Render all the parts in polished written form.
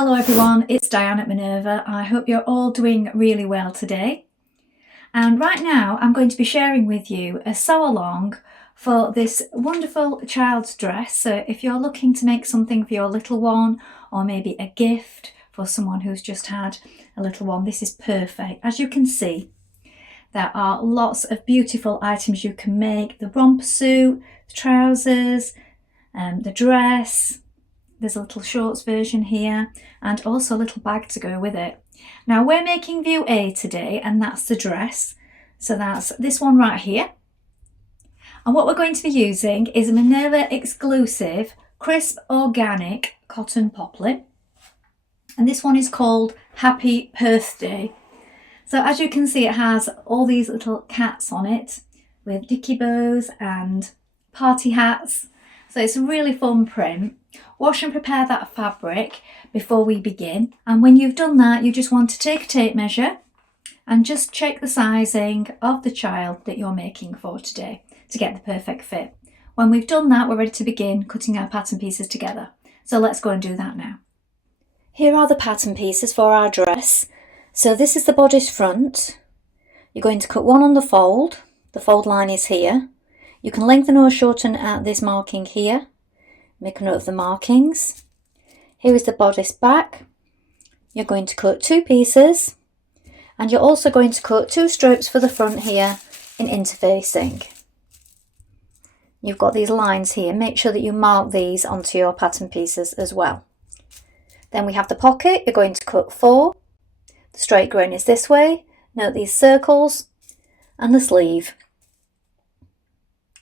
Hello everyone, it's Dianne at Minerva. I hope you're all doing really well today. And right now I'm going to be sharing with you a sew along for this wonderful child's dress. So if you're looking to make something for your little one, or maybe a gift for someone who's just had a little one, this is perfect. As you can see, there are lots of beautiful items you can make. The romper suit, the trousers, the dress. There's a little shorts version here and also a little bag to go with it. Now we're making view A today, and that's the dress. So that's this one right here. And what we're going to be using is a Minerva exclusive crisp organic cotton poplin. And this one is called Happy Birthday. So as you can see, it has all these little cats on it with dicky bows and party hats. So it's a really fun print. Wash and prepare that fabric before we begin. And when you've done that, you just want to take a tape measure and just check the sizing of the child that you're making for today to get the perfect fit. When we've done that, we're ready to begin cutting our pattern pieces together. So let's go and do that now. Here are the pattern pieces for our dress. So this is the bodice front. You're going to cut one on the fold. The fold line is here. You can lengthen or shorten at this marking here. Make a note of the markings. Here is the bodice back. You're going to cut two pieces, and you're also going to cut two strips for the front here in interfacing. You've got these lines here. Make sure that you mark these onto your pattern pieces as well. Then we have the pocket. You're going to cut four. The straight grain is this way. Note these circles, and the sleeve.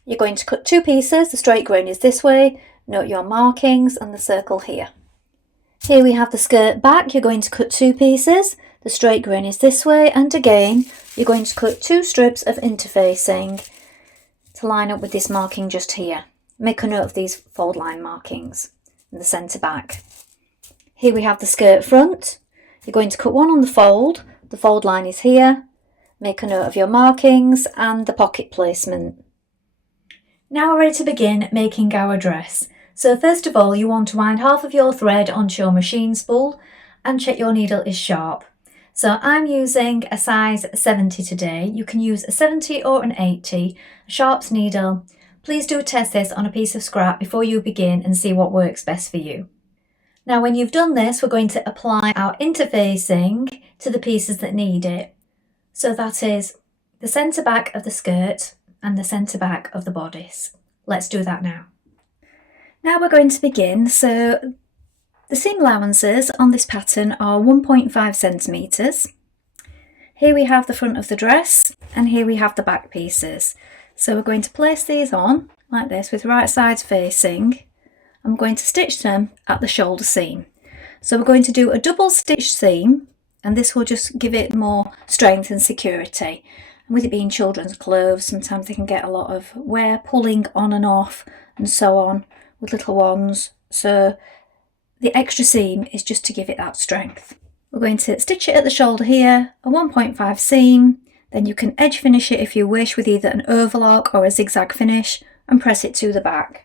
You're going to cut two pieces. The straight grain is this way. Note your markings and the circle here. Here we have the skirt back. You're going to cut two pieces. The straight grain is this way, and again you're going to cut two strips of interfacing to line up with this marking just here. Make a note of these fold line markings and the centre back. Here we have the skirt front. You're going to cut one on the fold. The fold line is here. Make a note of your markings and the pocket placement. Now we're ready to begin making our dress. So first of all, you want to wind half of your thread onto your machine spool and check your needle is sharp. So I'm using a size 70 today. You can use a 70 or an 80, a sharps needle. Please do test this on a piece of scrap before you begin and see what works best for you. Now when you've done this, we're going to apply our interfacing to the pieces that need it. So that is the centre back of the skirt and the centre back of the bodice. Let's do that now. Now we're going to begin. So the seam allowances on this pattern are 1.5 centimetres. Here we have the front of the dress, and here we have the back pieces. So we're going to place these on like this with right sides facing. I'm going to stitch them at the shoulder seam. So we're going to do a double stitch seam, and this will just give it more strength and security. And with it being children's clothes, sometimes they can get a lot of wear, pulling on and off and so on with little ones. So the extra seam is just to give it that strength. We're going to stitch it at the shoulder here, a 1.5 seam. Then you can edge finish it if you wish with either an overlock or a zigzag finish, and press it to the back.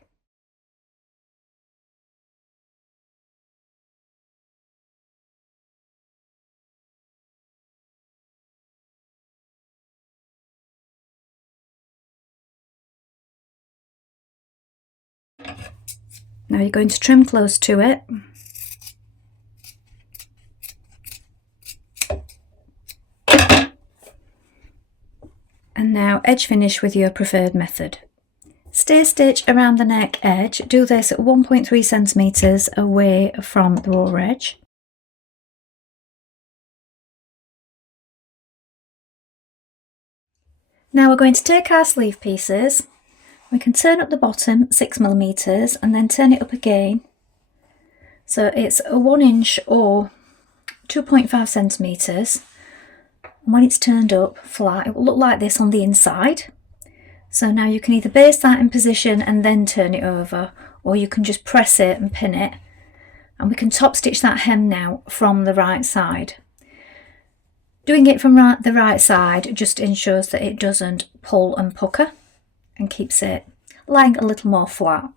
Now you're going to trim close to it. And now edge finish with your preferred method. Stay stitch around the neck edge. Do this at 1.3 centimetres away from the raw edge. Now we're going to take our sleeve pieces. We can turn up the bottom 6mm and then turn it up again. So it's a 1 inch or 2.5 centimetres. And when it's turned up flat, it will look like this on the inside. So now you can either base that in position and then turn it over, or you can just press it and pin it. And we can top stitch that hem now from the right side. Doing it from the right side just ensures that it doesn't pull and pucker and keeps it lying a little more flat.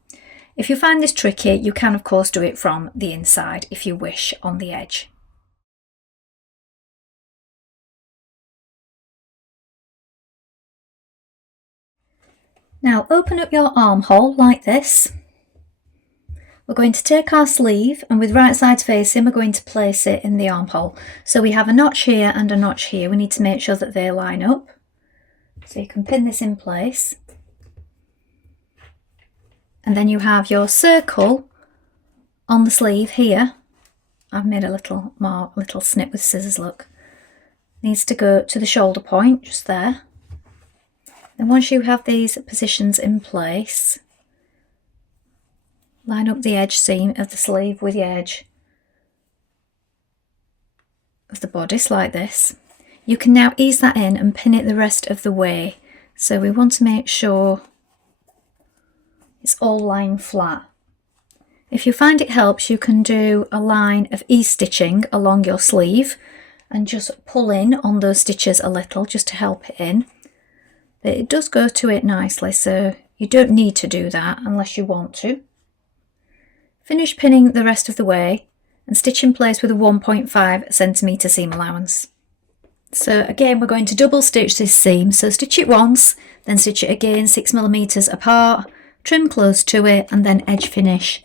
If you find this tricky, you can of course do it from the inside if you wish on the edge. Now open up your armhole like this. We're going to take our sleeve and with right sides facing we're going to place it in the armhole. So we have a notch here and a notch here. We need to make sure that they line up. So you can pin this in place. And then you have your circle on the sleeve here. I've made a little snip with scissors, look. Needs to go to the shoulder point, just there. Then once you have these positions in place, line up the edge seam of the sleeve with the edge of the bodice like this. You can now ease that in and pin it the rest of the way. So we want to make sure it's all lying flat. If you find it helps, you can do a line of ease stitching along your sleeve and just pull in on those stitches a little just to help it in. But it does go to it nicely, so you don't need to do that unless you want to. Finish pinning the rest of the way and stitch in place with a 1.5 centimetre seam allowance. So again, we're going to double stitch this seam, so stitch it once, then stitch it again 6mm apart, trim close to it and then edge finish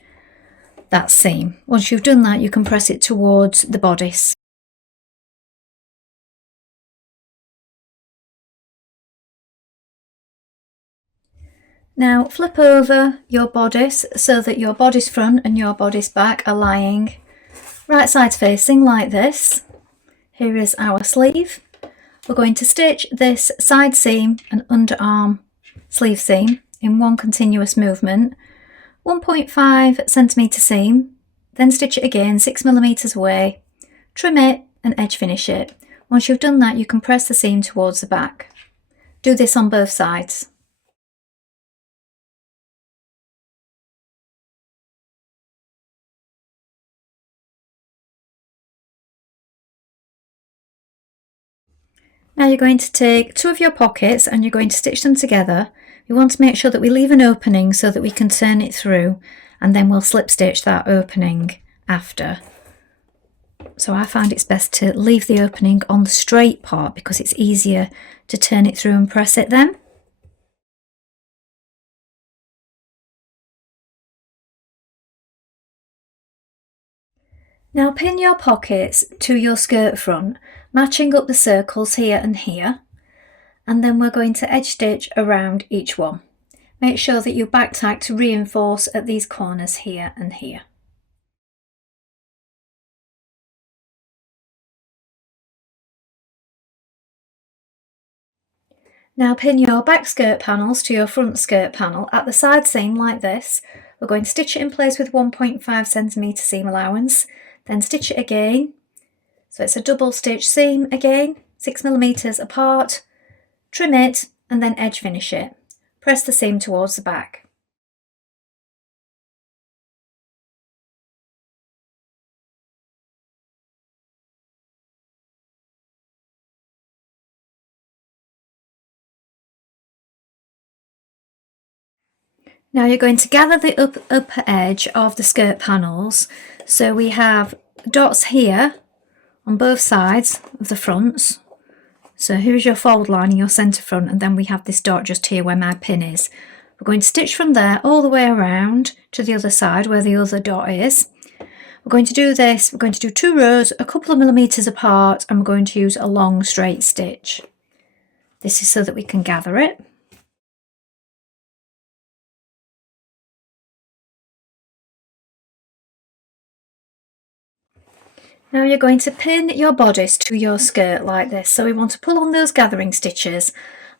that seam. Once you've done that, you can press it towards the bodice. Now flip over your bodice so that your bodice front and your bodice back are lying right sides facing like this. Here is our sleeve. We're going to stitch this side seam and underarm sleeve seam in one continuous movement, 1.5 centimetre seam, then stitch it again 6mm away, trim it and edge finish it. Once you've done that, you can press the seam towards the back. Do this on both sides. Now you're going to take two of your pockets and you're going to stitch them together. We want to make sure that we leave an opening so that we can turn it through, and then we'll slip stitch that opening after. So I find it's best to leave the opening on the straight part because it's easier to turn it through and press it then. Now pin your pockets to your skirt front, matching up the circles here and here, and then we're going to edge stitch around each one. Make sure that you back tack to reinforce at these corners here and here. Now pin your back skirt panels to your front skirt panel at the side seam like this. We're going to stitch it in place with 1.5 centimetre seam allowance, then stitch it again. So it's a double stitch seam again, 6mm apart, trim it and then edge finish it. Press the seam towards the back. Now you're going to gather the upper edge of the skirt panels. So we have dots here on both sides of the fronts. So here's your fold line in your centre front, and then we have this dot just here where my pin is. We're going to stitch from there all the way around to the other side where the other dot is. We're going to do this, we're going to do 2 rows a couple of millimetres apart, and we're going to use a long straight stitch. This is so that we can gather it. Now you're going to pin your bodice to your skirt like this. So we want to pull on those gathering stitches.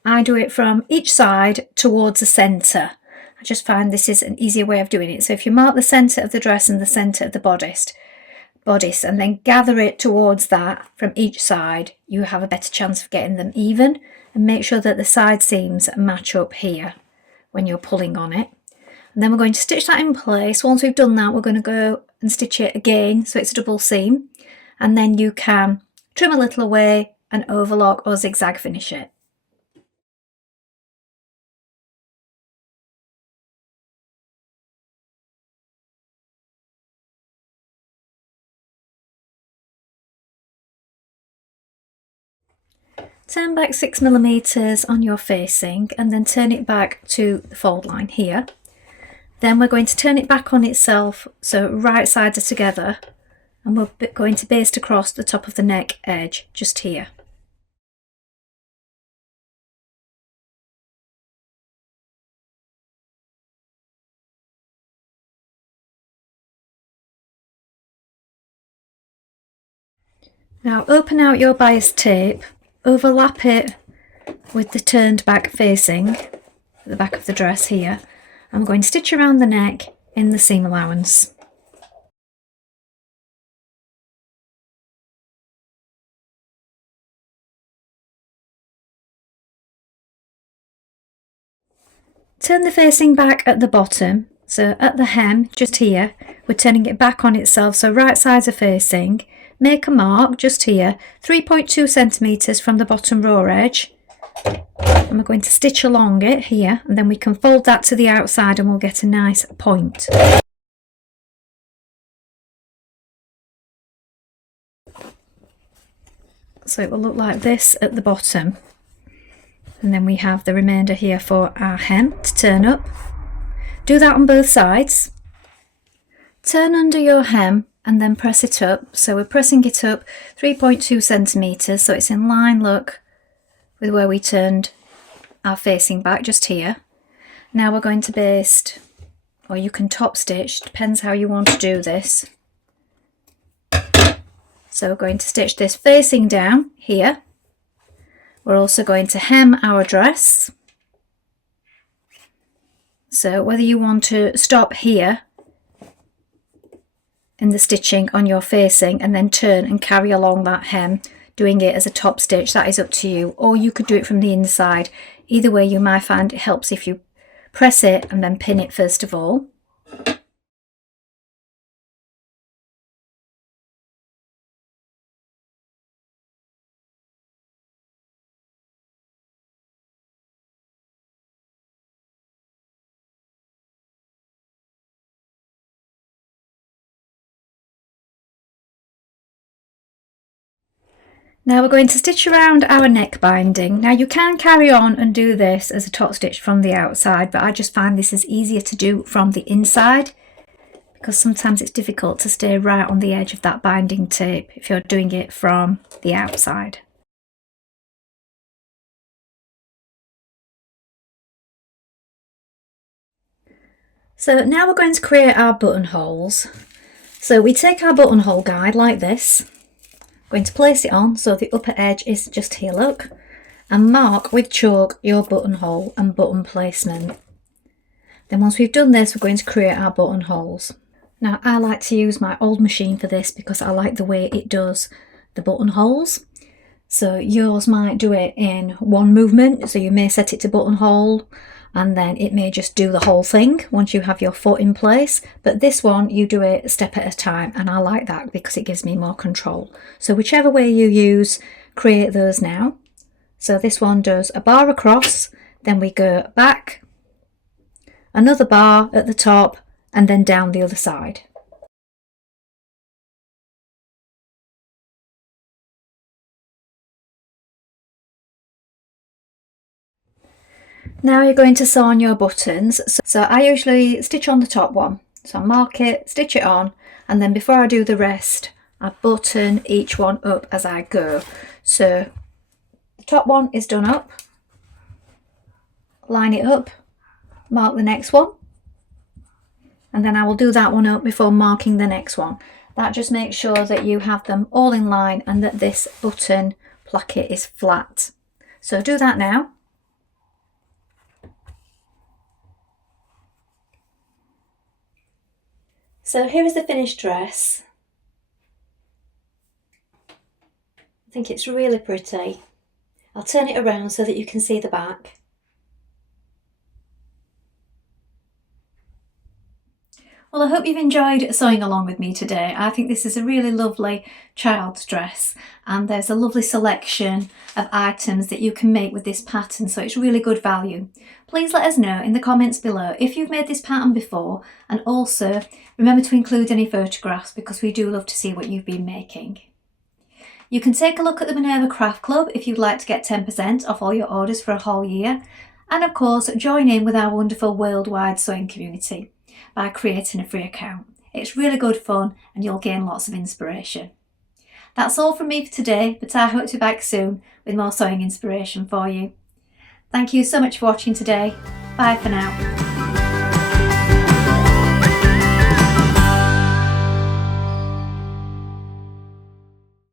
I do it from each side towards the centre. I just find this is an easier way of doing it. So if you mark the centre of the dress and the centre of the bodice and then gather it towards that from each side, you have a better chance of getting them even, and make sure that the side seams match up here when you're pulling on it. And then we're going to stitch that in place. Once we've done that, we're going to go and stitch it again so it's a double seam, and then you can trim a little away and overlock or zigzag finish it. Turn back 6mm on your facing and then turn it back to the fold line here. Then we're going to turn it back on itself, so right sides are together, and we're going to baste across the top of the neck edge just here. Now open out your bias tape, overlap it with the turned back facing at the back of the dress here. I'm going to stitch around the neck in the seam allowance. Turn the facing back at the bottom, so at the hem just here, we're turning it back on itself, so right sides are facing. Make a mark just here, 3.2 centimetres from the bottom raw edge, and we're going to stitch along it here, and then we can fold that to the outside and we'll get a nice point. So it will look like this at the bottom, and then we have the remainder here for our hem to turn up. Do that on both sides. Turn under your hem and then press it up, so we're pressing it up 3.2 centimetres, so it's in line, look, with where we turned our facing back just here. Now we're going to baste, or you can top stitch, depends how you want to do this. So we're going to stitch this facing down here. We're also going to hem our dress. So whether you want to stop here in the stitching on your facing and then turn and carry along that hem, doing it as a top stitch, that is up to you, or you could do it from the inside. Either way, you might find it helps if you press it and then pin it first of all. Now we're going to stitch around our neck binding. Now you can carry on and do this as a top stitch from the outside, but I just find this is easier to do from the inside because sometimes it's difficult to stay right on the edge of that binding tape if you're doing it from the outside. So now we're going to create our buttonholes. So we take our buttonhole guide like this. Going to place it on so the upper edge is just here, look, and mark with chalk your buttonhole and button placement. Then once we've done this, we're going to create our buttonholes. Now I like to use my old machine for this because I like the way it does the buttonholes. So yours might do it in one movement, so you may set it to buttonhole and then it may just do the whole thing once you have your foot in place, but this one you do it a step at a time, and I like that because it gives me more control. So whichever way you use, create those now. So this one does a bar across, then we go back, another bar at the top, and then down the other side. Now you're going to sew on your buttons. So I usually stitch on the top one. So I mark it, stitch it on, and then before I do the rest, I button each one up as I go. So the top one is done up, line it up, mark the next one, and then I will do that one up before marking the next one. That just makes sure that you have them all in line and that this button placket is flat. So do that now. So here is the finished dress. I think it's really pretty. I'll turn it around so that you can see the back. Well, I hope you've enjoyed sewing along with me today. I think this is a really lovely child's dress, and there's a lovely selection of items that you can make with this pattern, so it's really good value. Please let us know in the comments below if you've made this pattern before, and also remember to include any photographs because we do love to see what you've been making. You can take a look at the Minerva Craft Club if you'd like to get 10% off all your orders for a whole year. And of course, join in with our wonderful worldwide sewing community by creating a free account. It's really good fun and you'll gain lots of inspiration. That's all from me for today, but I hope to be back soon with more sewing inspiration for you. Thank you so much for watching today. Bye for now.